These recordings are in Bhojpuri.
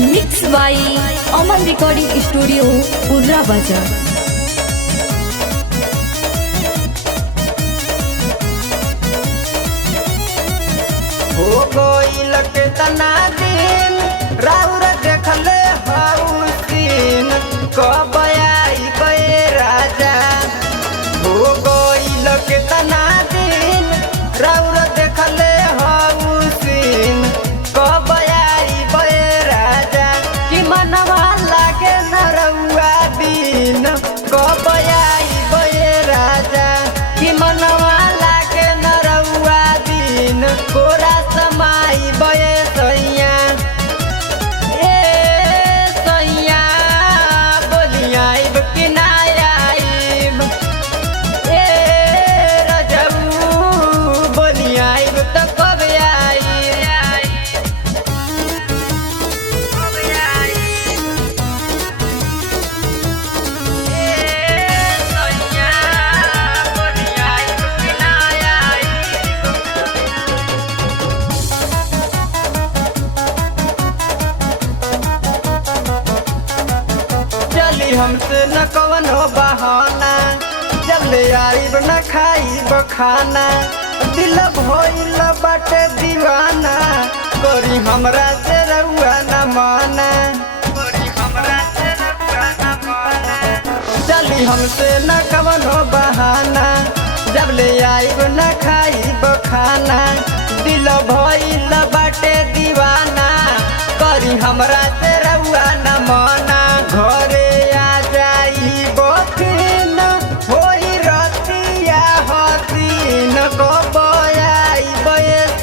Mix by Aman recording studio Urra बाजार। हो गइल केतना दिन राउर देखले हउसीन कब आइबे राजा। हो गइल केतना दिन राउर देखले हउसीन कब आइबे राजा। कि मनवा लागे न रउआ बिन कब आइबे राजा। कि मनवा लागे न रउआ बिन कोरा समाई बये सैया। ए सैया बोलिया आइब कि ना आइब। ए रजऊ बोलिया आइब त कब आइब। चली हमसे न कवनो बहाना जब ले आइब न खाइब खाना। दिल भइल बाटे दीवाना करी हमरा से रउआ न माना। चली हमसे न कवनो बहाना जब ले आइब न खाइब खाना। दिल भइल बाटे दीवाना करी हमरा से रउआ न माना। घरे आ जाइब फिन होई रतिया हसीन कब आइब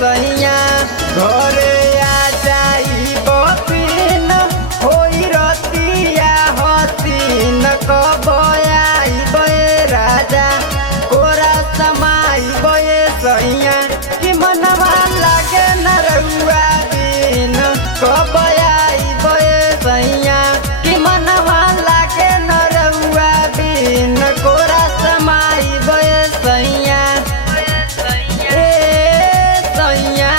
सैया। घरे आ जाइब फिन होई रतिया हसीन कब आइब राजा। कोरा समाइब सैया। कि मनवा लागे न रउआ बिन कब आइब सैया। कि मनवा लागे न रउआ बिन कोरा समाइब सैया। ए सैया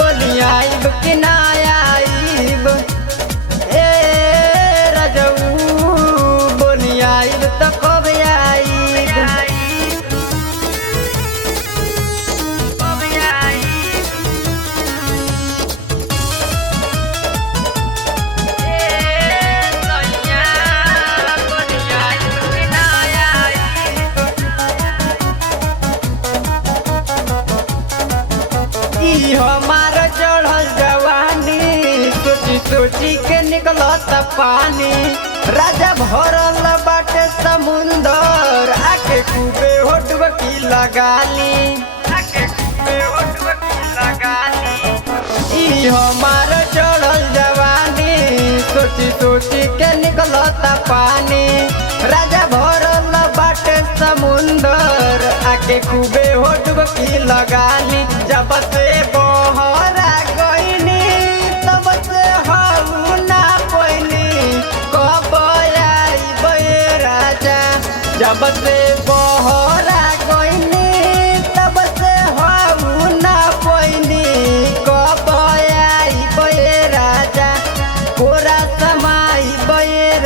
बोलिया आइब कि ना आइब। ए रजऊ बोलिया आइब त कब आइब। हमार चढ़ल जवानी सोची सोची के निकलत पानी। राजा भरल बाटे समुंदर आके खूबे होटबकी लगाली। ई हमार चढ़ल जवानी सोची सोची के निकलत पानी। राजा भरल बाटे समुंदर आके खूबे होटबकी लगाली। जब से बहरा गईनी तब से हऊ ना पैनी कब आइब राजा। जब से बहरा गईनी तब से हऊ ना पैनी कब आइब राजा। कोरा समाइब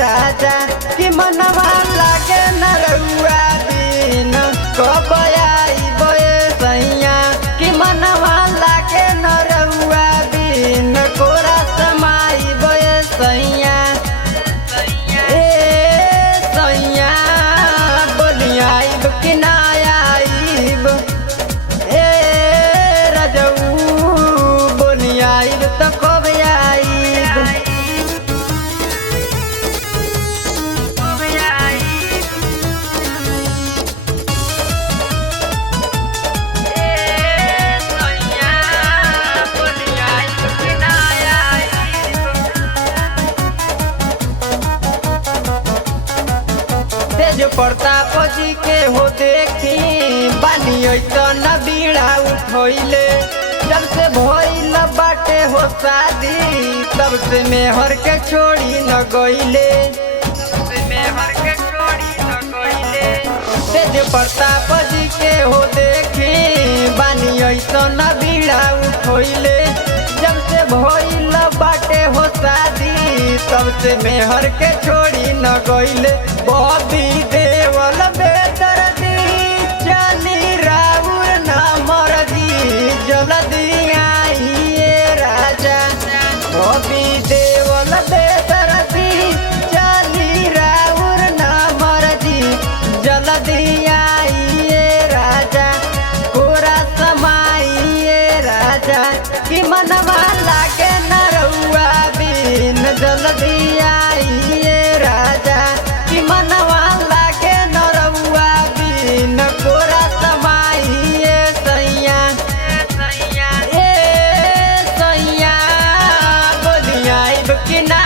राजा। कि मनवा लागे न रउआ बिन कब आइब सैया। कि मनवा लागे न रउआ बिन कोरा समाइब सैया। ए सैया बोलिया आइब कि ना आइब। ए रजऊ बोलिया आइब त कब आइब। तेज प्रताप जी के हो देखी बानी ऐसन बीड़ा उठोइले। जब से भइल बाटे हो शादी तब से मेहर के छोड़ी न गइले। तेज प्रताप जी के हो देखी बानी ऐसन बीड़ा उठोइले। जब से भइल बाटे हो शादी तब से मेहर के छोड़ी न गईले बॉबी देवल बेदर्दी चली राउर न मरजी जल्दी आइए राजा बॉबी देवल बेदर्दी चली राउर न मरजी जल्दी आइए राजा कोरा समाइए राजा कि मनवा लागे न रउआ बिन जल्दी आइए राजा कि मनवा लागे न रउआ बिन कोरा समाइए सैया ए सैया बोलिया कि ना